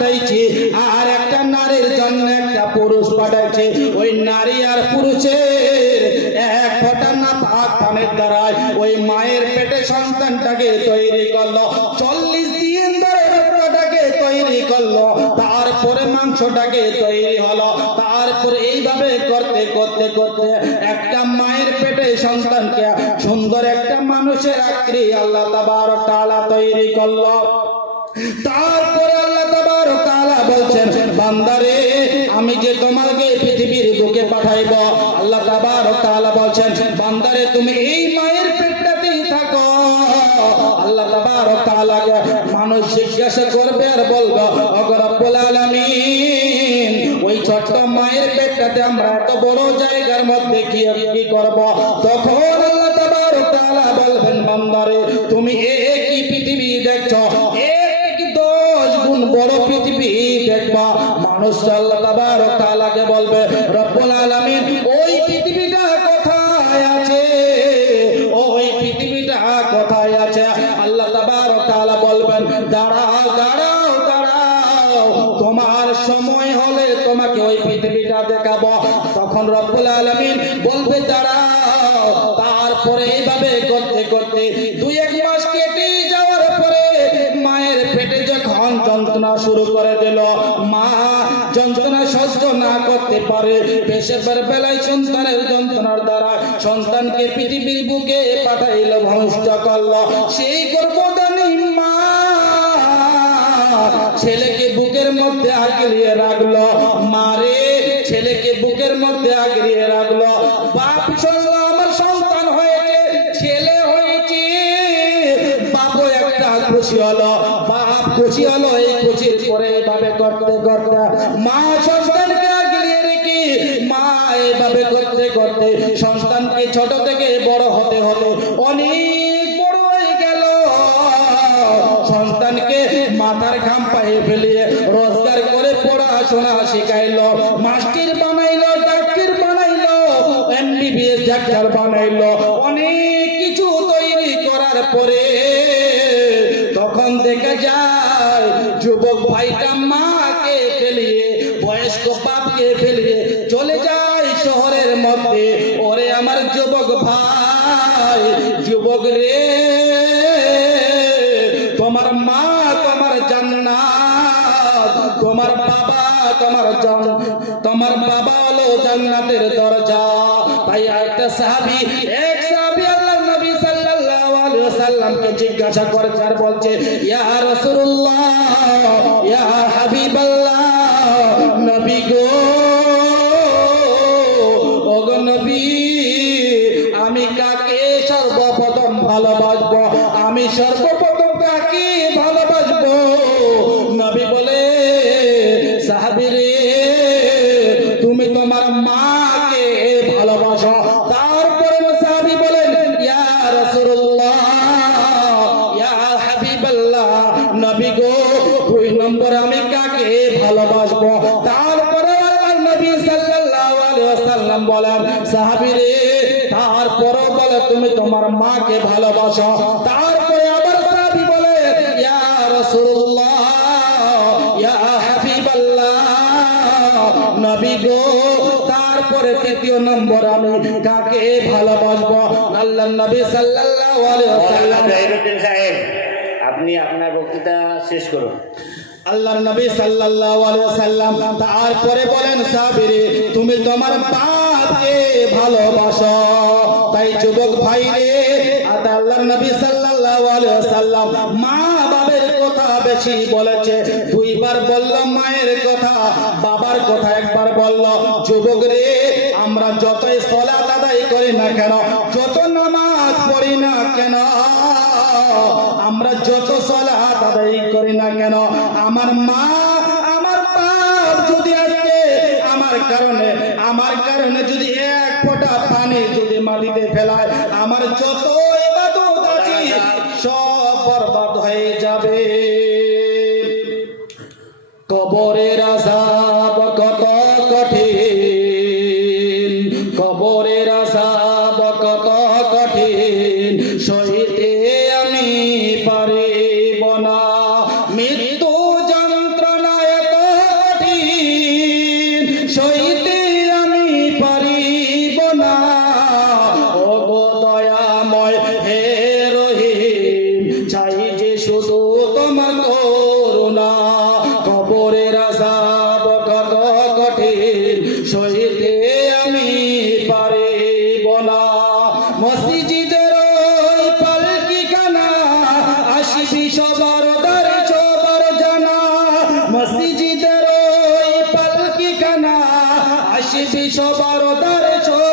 পাঠাইছে, আর একটা নারীর জন্য একটা পুরুষ পাঠাইছে। ওই নারী আর পুরুষের এক ফোঁটা না ওই মায়ের পেটে সন্তানটাকে তৈরি করল। চল্লিশ দিন ধরে রক্তটাকে তৈরি করল, তারপরে মাংসটাকে তৈরি হলো। তারপরে এইভাবে করতে করতে করতে একটা মায়ের পেটে সন্তানকে সুন্দর একটা মানুষের আল্লাহ তাবার তালা তৈরি করল। তারপরে আল্লাহ বলছেন, বান্দারে, আমি যে তোমাকে পৃথিবীর বুকে পাঠাইব, আল্লাহ তাবার তাআলা বলছেন, বান্দারে, তুমি এই মায়ের পেটটাতেই থাকো। আল্লাহ তাবার তাআলাকে মানুষ জিজ্ঞাসা করবে আর বলব, ওগো রব্বুল আলামিন, ওই ছোট্ট মায়ের পেটটাতে আমরা এত বড় জায়গার মধ্যে কি কি করব? তখন আলামিন, ওই পৃথিবীটা কোথায় আছে? ওই পৃথিবীটা কোথায় আছে? আল্লাহ তাবার তাআলা বলবেন, দাঁড়াও দাঁড়াও দাঁড়াও। তোমার সময় হলে তোমাকে ওই পৃথিবীটা দেখাবো। তখন রব্বুল আলামিন বলবে, দাঁড়াও। তারপরে এইভাবে করতে করতে দুই এক মাস কেটে যাওয়ার পরে মায়ের পেটে যখন যন্ত্রণা শুরু করে দিল পারে পেশেবার বেলায় সন্তানের যন্ত্রণার দ্বারা সন্তানকে পৃথিবীর বুকে পাঠাইল ধ্বংস করল সেই গর্ভদানী মা ছেলেকে বুকের মধ্যে আগলিয়ে রাখল। মারে ছেলেকে বুকের মধ্যে আগলিয়ে রাখল। বাপ শুনলো আমার সন্তান হয়েছে, ছেলে হয়েছে। বাপও একটা খুশি হলো, বাপ খুশি হলো, এই খুশির পরে এইভাবে করতে করতে মা সন্তানকে মা এইভাবে করতে করতে সন্তানকে ছোট থেকে বড় হতে হতে অনেক বড় হয়ে গেল। সন্তানকে মাথার ঘাম পায়ে ফেলিয়ে রোজগার করে পড়াশোনা শেখাইল, মাস্টির বানাইলো, ডাক্তার বানাইলো, এমবিবিএস ডাক্তার বানাইলো ওরে আমার যুবক ভাই, যুবক রে। তোমার মা তোমার জান্নাত, তোমার বাবা তোমার তোমার বাবা হলো জান্নাতের দরজা। তাই একটা সাহাবী, এক সাহাবী আল্লাহর নবী সাল্লাল্লাহু আলাইহি ওয়াসাল্লামকে জিজ্ঞাসা করেছে আর বলছে, ইয়া রাসূলুল্লাহ, ইয়া হাবিবাল্লাহ ওয়াসাল্লাম বলেন সাহাবীরে তারপরে বলে তুমি তোমার মাকে ভালোবাসো। তারপরে আবার সাহাবী বলে ইয়া রাসূলুল্লাহ ইয়া হাবিবাল্লাহ নবী গো তারপরে তৃতীয় নম্বর আমি কাকে ভালোবাসবো? আল্লাহর নবী সাল্লাল্লাহু আলাইহি ওয়াসাল্লাম সাহেব আপনি আপনার বক্তৃতা শেষ করুন। আল্লাহর নবী সাল্লাল্লাহু আলাইহি সাল্লাম তারপরে বলেন সাবিরে তুমি তোমার বাপকে ভালোবাসো। তাই যুবক ভাই রে আর আল্লাহর নবী সাল্লাল্লাহু আলাইহি সাল্লাম মা বাবার কথা বেশি বলেছে। দুইবার বলল, মায়ের কথা। বাবার কথা একবার বলল, যুবক রে, আমরা যতই সলাত আদায় করি না কেন, যত নামাজ পড়ি না কেন, আমরা যত সলাত আদায় করি না কেন, আমার মা, আমার বাপ যদি আমার কারণে আমার কারণে যদি এক ফোঁটা পানি যদি মাটিতে ফেলায়, আমার যত ইবাদত হয়ে যাবে। কবরের আসাব কত কঠিন, কবরের আজাব সইতে আমি পারিব না। ওগো দয়াময় হে রহিম, চাই যে শুধু তোমার করুণা, কবরে রাজা কত কঠিন সইতে আমি পারিব না। মসজিদের আসবি সবার সবার